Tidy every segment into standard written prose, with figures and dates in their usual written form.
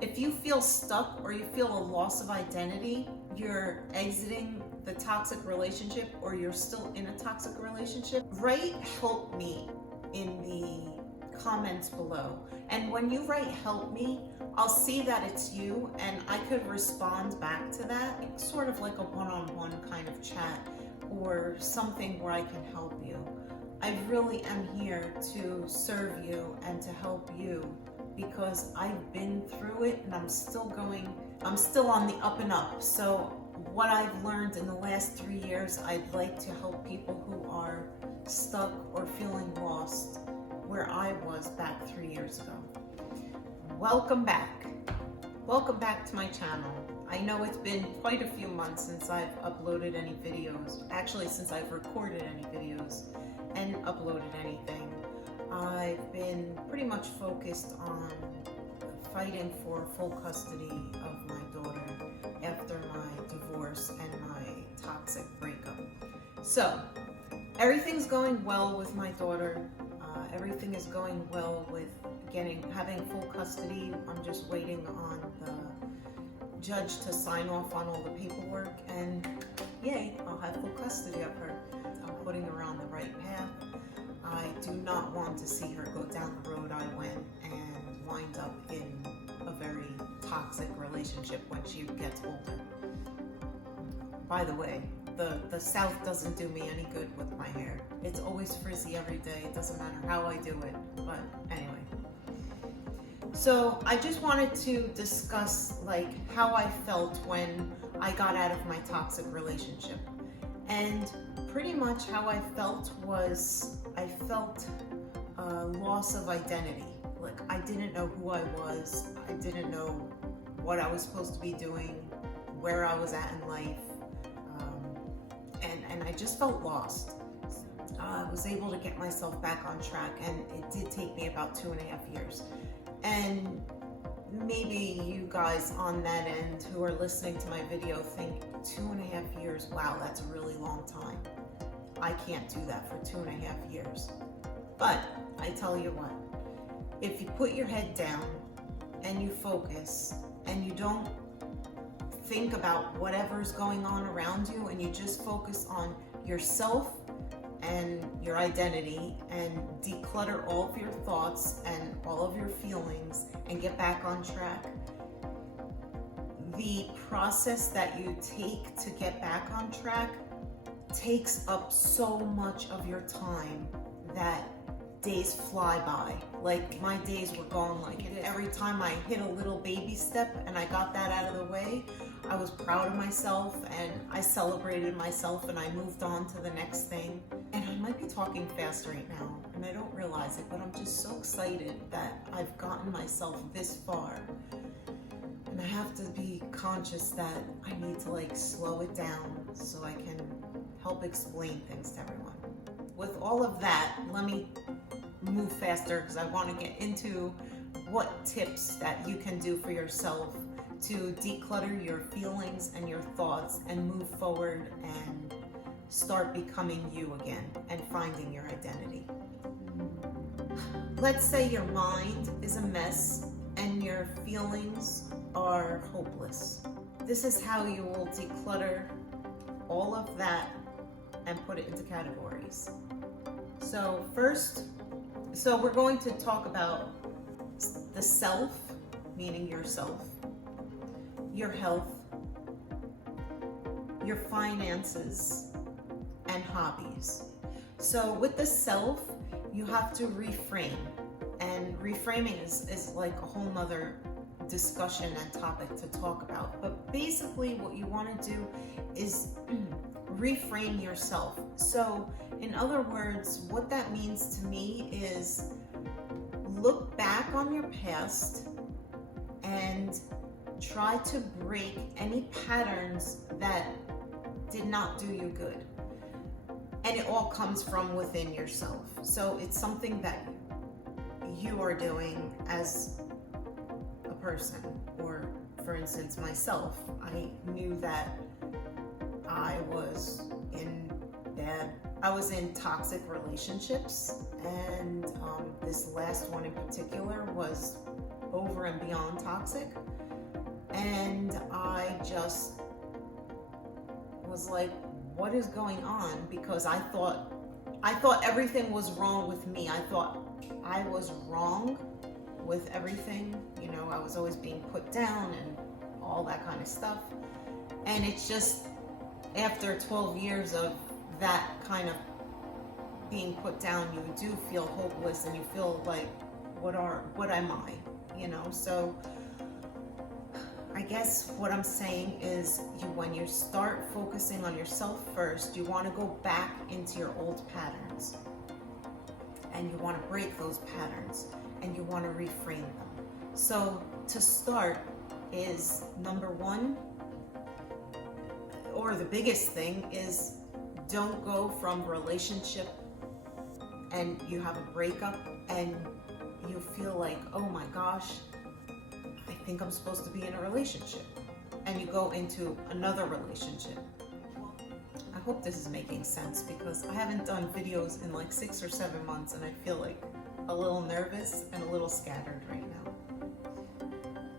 If you feel stuck or you feel a loss of identity, you're exiting the toxic relationship or you're still in a toxic relationship, write help me in the comments below. And when you write help me, I'll see that it's you and I could respond back to that, sort of like a one-on-one kind of chat or something where I can help you. I really am here to serve you and to help you because I've been through it and I'm still on the up and up. So what I've learned in the last 3 years, I'd like to help people who are stuck or feeling lost where I was back 3 years ago. Welcome back. Welcome back to my channel. I know it's been quite a few months since I've uploaded any videos, actually since I've recorded any videos and uploaded anything. I've been pretty much focused on fighting for full custody of my daughter after my divorce and my toxic breakup. So everything's going well with my daughter. Everything is going well with having full custody. I'm just waiting on the judge to sign off on all the paperwork, and yay, I'll have full custody of her. I'm putting her on the right path. I do not want to see her go down the road I went and wind up in a very toxic relationship when she gets older. By the way, the South doesn't do me any good with my hair. It's always frizzy every day. It doesn't matter how I do it, but anyway. So I just wanted to discuss how I felt when I got out of my toxic relationship. And pretty much how I felt was, I felt a loss of identity. Like I didn't know who I was. I didn't know what I was supposed to be doing, where I was at in life. And I just felt lost. I was able to get myself back on track, and it did take me about 2.5 years. And maybe you guys on that end who are listening to my video think 2.5 years, wow, that's a really long time. I can't do that for 2.5 years. But I tell you what, if you put your head down and you focus and you don't think about whatever's going on around you and you just focus on yourself and your identity and declutter all of your thoughts and all of your feelings and get back on track, the process that you take to get back on track takes up so much of your time that days fly by. Like my days were going like every time I hit a little baby step and I got that out of the way, I was proud of myself and I celebrated myself and I moved on to the next thing. And I might be talking fast right now and I don't realize it, but I'm just so excited that I've gotten myself this far. And I have to be conscious that I need to slow it down so I can help explain things to everyone. With all of that, let me move faster because I want to get into what tips that you can do for yourself to declutter your feelings and your thoughts and move forward and start becoming you again and finding your identity. Let's say your mind is a mess and your feelings are hopeless. This is how you will declutter all of that and put it into categories. So we're going to talk about the self, meaning yourself, your health, your finances, and hobbies. So with the self, you have to reframe. And reframing is like a whole nother discussion and topic to talk about. But basically what you want to do is reframe yourself. So in other words, what that means to me is look back on your past and try to break any patterns that did not do you good. And it all comes from within yourself. So it's something that you are doing as a person. Or for instance, myself, I knew that I was in toxic relationships, and this last one in particular was over and beyond toxic. And I just was like, what is going on? Because I thought everything was wrong with me. I thought I was wrong with everything. You know, I was always being put down and all that kind of stuff. And it's just after 12 years of that kind of being put down, you do feel hopeless and you feel like, what am I? You know, so I guess what I'm saying is when you start focusing on yourself first, you want to go back into your old patterns and you want to break those patterns and you want to reframe them. So to start is number one, or the biggest thing is, don't go from relationship and you have a breakup and you feel like, oh my gosh, I think I'm supposed to be in a relationship, and you go into another relationship. I hope this is making sense because I haven't done videos in like 6 or 7 months and I feel like a little nervous and a little scattered right now.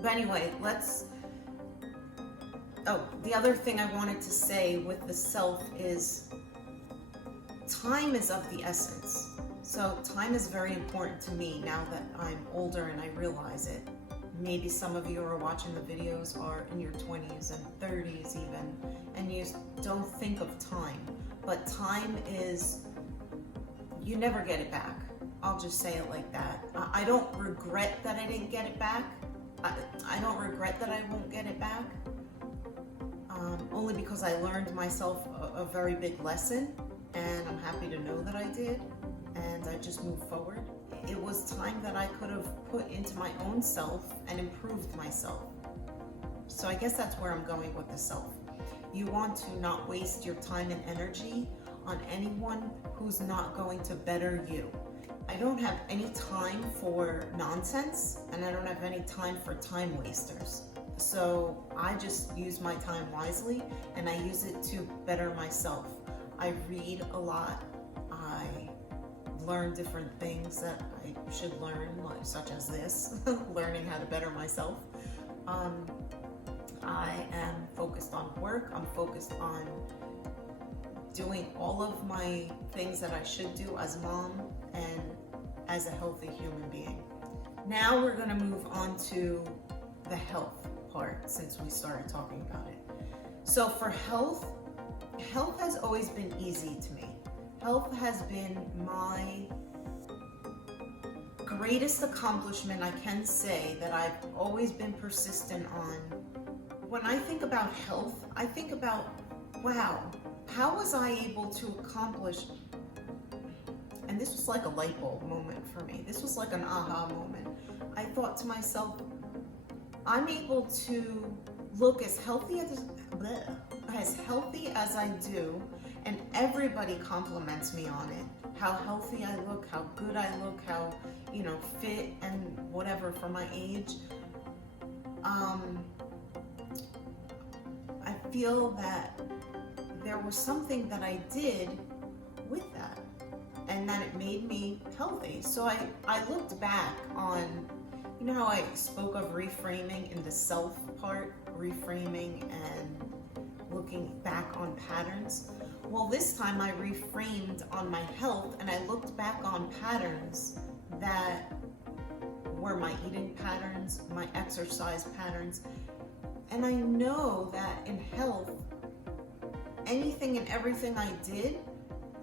But anyway, the other thing I wanted to say with the self is time is of the essence. So time is very important to me now that I'm older and I realize it. Maybe some of you who are watching the videos are in your 20s and 30s even, and you don't think of time. But time is, you never get it back. I'll just say it like that. I don't regret that I didn't get it back. I don't regret that I won't get it back. Only because I learned myself a very big lesson, and I'm happy to know that I did, and I just moved forward. It was time that I could have put into my own self and improved myself. So I guess that's where I'm going with the self. You want to not waste your time and energy on anyone who's not going to better you. I don't have any time for nonsense, and I don't have any time for time wasters. So I just use my time wisely, and I use it to better myself. I read a lot. I learn different things that I should learn, such as this, learning how to better myself. I am focused on work. I'm focused on doing all of my things that I should do as a mom and as a healthy human being. Now we're going to move on to the health part, since we started talking about it. So for health has always been easy to me. Health has been my greatest accomplishment, I can say, that I've always been persistent on. When I think about health, I think about, wow, how was I able to accomplish? And this was like a light bulb moment for me. This was like an aha moment. I thought to myself, I'm able to look as healthy as I do, and everybody compliments me on it. How healthy I look, how good I look, how, fit and whatever for my age. I feel that there was something that I did with that, and that it made me healthy. So I looked back on, how I spoke of reframing in the self part, reframing and looking back on patterns. Well, this time I reframed on my health, and I looked back on patterns that were my eating patterns, my exercise patterns. And I know that in health, anything and everything I did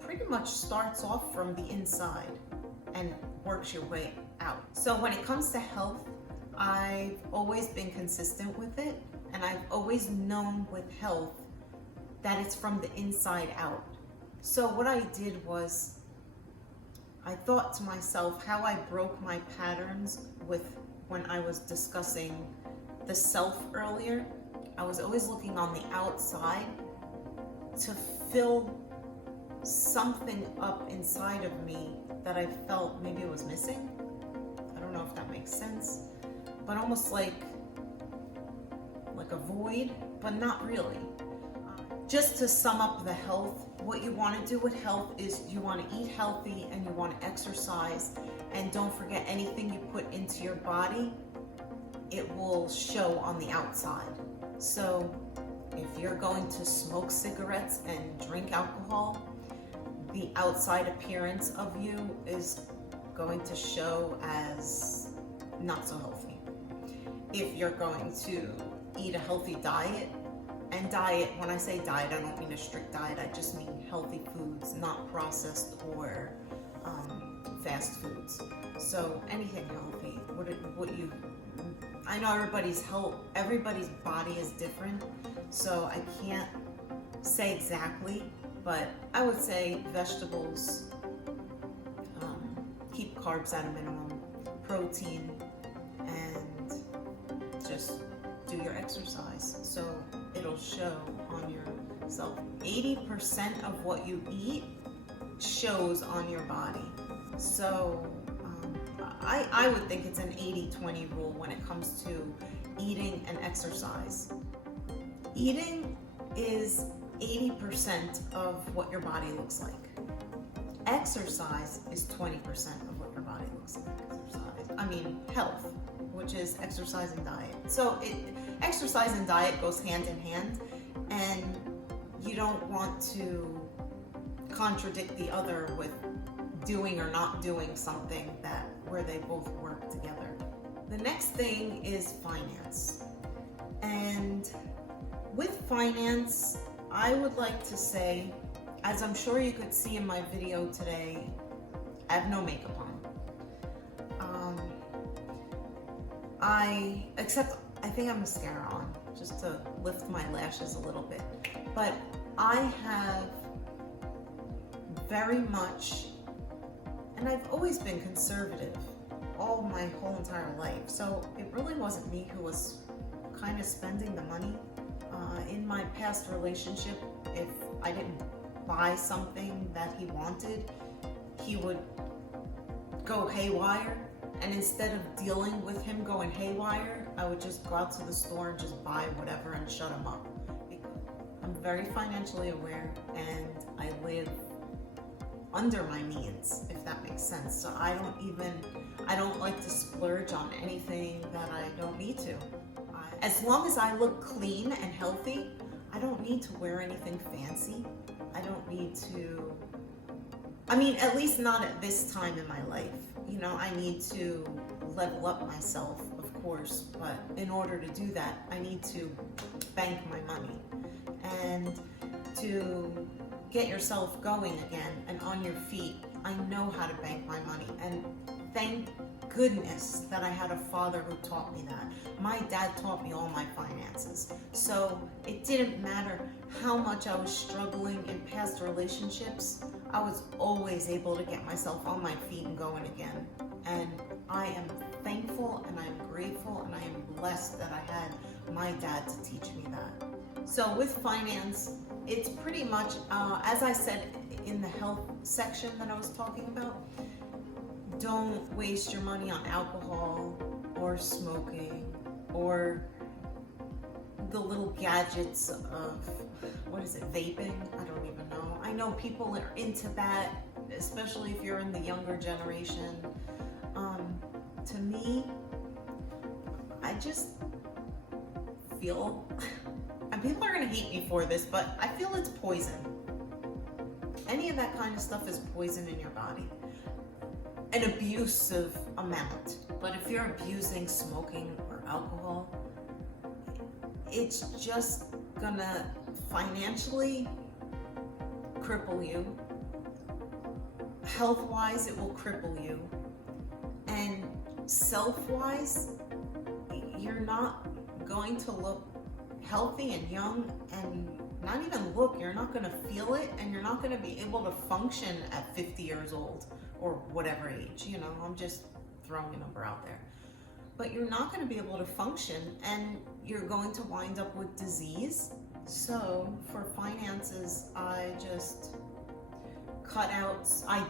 pretty much starts off from the inside and works your way out. So when it comes to health, I've always been consistent with it, and I've always known with health that it's from the inside out. So what I did was, I thought to myself how I broke my patterns with when I was discussing the self earlier. I was always looking on the outside to fill something up inside of me that I felt maybe it was missing. I don't know if that makes sense, but almost like a void, but not really. Just to sum up the health, what you want to do with health is you want to eat healthy and you want to exercise, and don't forget anything you put into your body it will show on the outside. So if you're going to smoke cigarettes and drink alcohol, the outside appearance of you is going to show as not so healthy. If you're going to eat a healthy diet, and diet, when I say diet, I don't mean a strict diet, I just mean healthy foods, not processed or fast foods. So anything healthy, I know everybody's body is different, so I can't say exactly, but I would say vegetables, keep carbs at a minimum, protein, and just do your exercise. So it'll show on yourself. 80% of what you eat shows on your body. So I would think it's an 80-20 rule when it comes to eating and exercise. Eating is 80% of what your body looks like. Exercise is 20% of what your body looks like. Health, which is exercise and diet. So exercise and diet goes hand in hand, and you don't want to contradict the other with doing or not doing something where they both work together. The next thing is finance. And with finance, I would like to say, as I'm sure you could see in my video today, I have no makeup on. I think I'm mascara on, just to lift my lashes a little bit. But I have very much, and I've always been conservative all my whole entire life. So it really wasn't me who was kind of spending the money. In my past relationship, if I didn't buy something that he wanted, he would go haywire. And instead of dealing with him going haywire, I would just go out to the store and just buy whatever and shut him up. I'm very financially aware, and I live under my means, if that makes sense. So I don't like to splurge on anything that I don't need to. As long as I look clean and healthy, I don't need to wear anything fancy. I don't need to, at least not at this time in my life. I need to level up myself, of course, but in order to do that, I need to bank my money. And to get yourself going again and on your feet, I know how to bank my money. And thank goodness that I had a father who taught me that. My dad taught me all my finances. So it didn't matter how much I was struggling in past relationships, I was always able to get myself on my feet and going again. And I am thankful and I'm grateful and I am blessed that I had my dad to teach me that. So with finance, it's pretty much, as I said in the health section that I was talking about, don't waste your money on alcohol or smoking or the little gadgets of, vaping? I don't even know. I know people are into that, especially if you're in the younger generation. To me, I just feel, and people are going to hate me for this, but I feel it's poison. Any of that kind of stuff is poison in your body. An abusive amount. But if you're abusing smoking or alcohol, it's just gonna financially cripple you. Health-wise, it will cripple you. And self-wise, you're not going to look healthy and young, and not even look, you're not gonna feel it, and you're not gonna be able to function at 50 years old or whatever age, I'm just throwing a number out there. But you're not going to be able to function, and you're going to wind up with disease. So for finances, I just cut out, I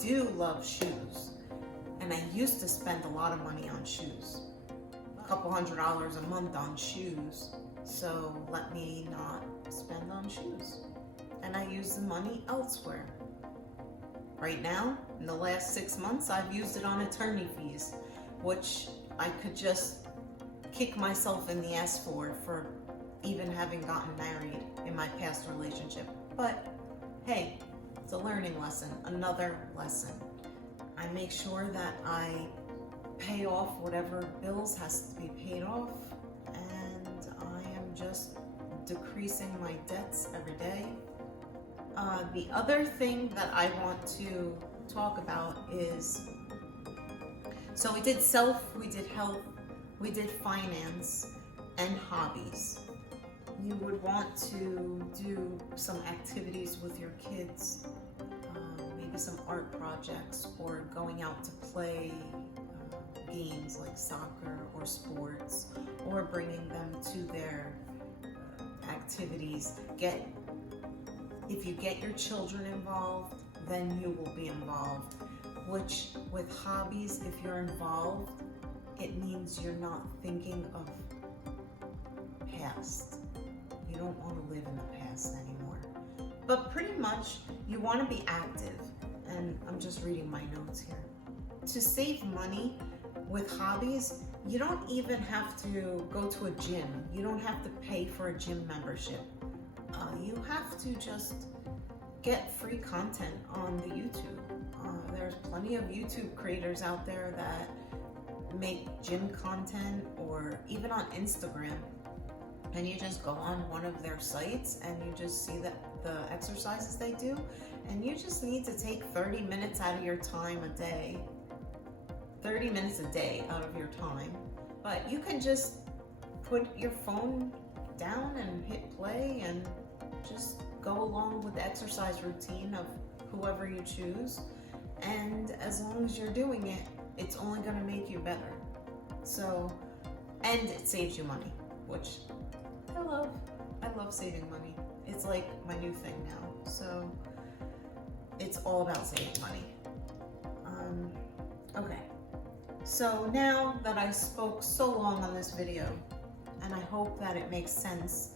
do love shoes, and I used to spend a lot of money on shoes, a couple $100 a month on shoes. So let me not spend on shoes. And I use the money elsewhere. Right now, in the last 6 months, I've used it on attorney fees. which I could just kick myself in the ass for even having gotten married in my past relationship. But hey, it's a learning lesson, another lesson. I make sure that I pay off whatever bills has to be paid off, and I am just decreasing my debts every day. The other thing that I want to talk about is, so we did self, we did health, we did finance, and hobbies. You would want to do some activities with your kids, maybe some art projects, or going out to play games like soccer or sports, or bringing them to their activities. If you get your children involved, then you will be involved. Which, with hobbies, if you're involved, it means you're not thinking of past. You don't want to live in the past anymore. But pretty much, you want to be active. And I'm just reading my notes here. To save money with hobbies, you don't even have to go to a gym. You don't have to pay for a gym membership. You have to just get free content on the YouTube. There's plenty of YouTube creators out there that make gym content, or even on Instagram. And you just go on one of their sites and you just see the exercises they do. And you just need to take 30 minutes out of your time a day. 30 minutes a day out of your time. But you can just put your phone down and hit play and just go along with the exercise routine of whoever you choose. And as long as you're doing it, it's only going to make you better. So, and it saves you money, which I love. I love saving money. It's like my new thing now. So it's all about saving money. Okay. So now that I spoke so long on this video, and I hope that it makes sense,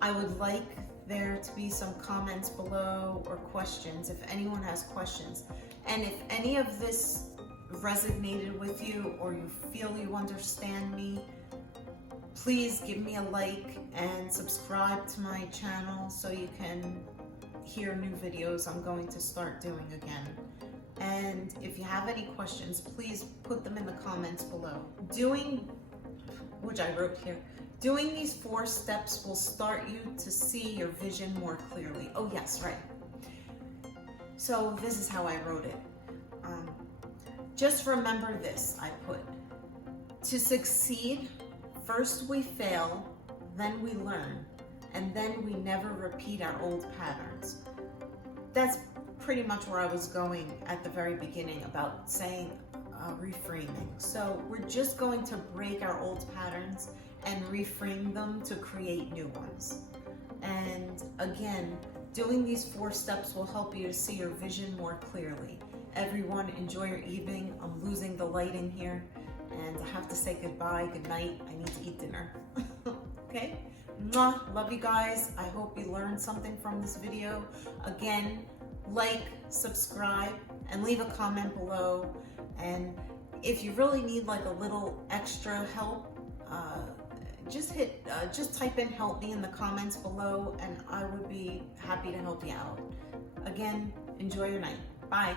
I would like there to be some comments below or questions if anyone has questions. And if any of this resonated with you, or you feel you understand me, please give me a like and subscribe to my channel so you can hear new videos I'm going to start doing again. And if you have any questions, please put them in the comments below. Which I wrote here, doing these 4 steps will start you to see your vision more clearly. Oh yes, right. So this is how I wrote it. Just remember this, I put. To succeed, first we fail, then we learn, and then we never repeat our old patterns. That's pretty much where I was going at the very beginning about saying reframing. So we're just going to break our old patterns and reframe them to create new ones. And again, doing these 4 steps will help you to see your vision more clearly. Everyone, enjoy your evening. I'm losing the lighting here, and I have to say goodbye, good night. I need to eat dinner. Okay? Mwah. Love you guys. I hope you learned something from this video. Again, like, subscribe, and leave a comment below. And if you really need like a little extra help, just type in help me in the comments below, and I would be happy to help you out. Again, enjoy your night. Bye.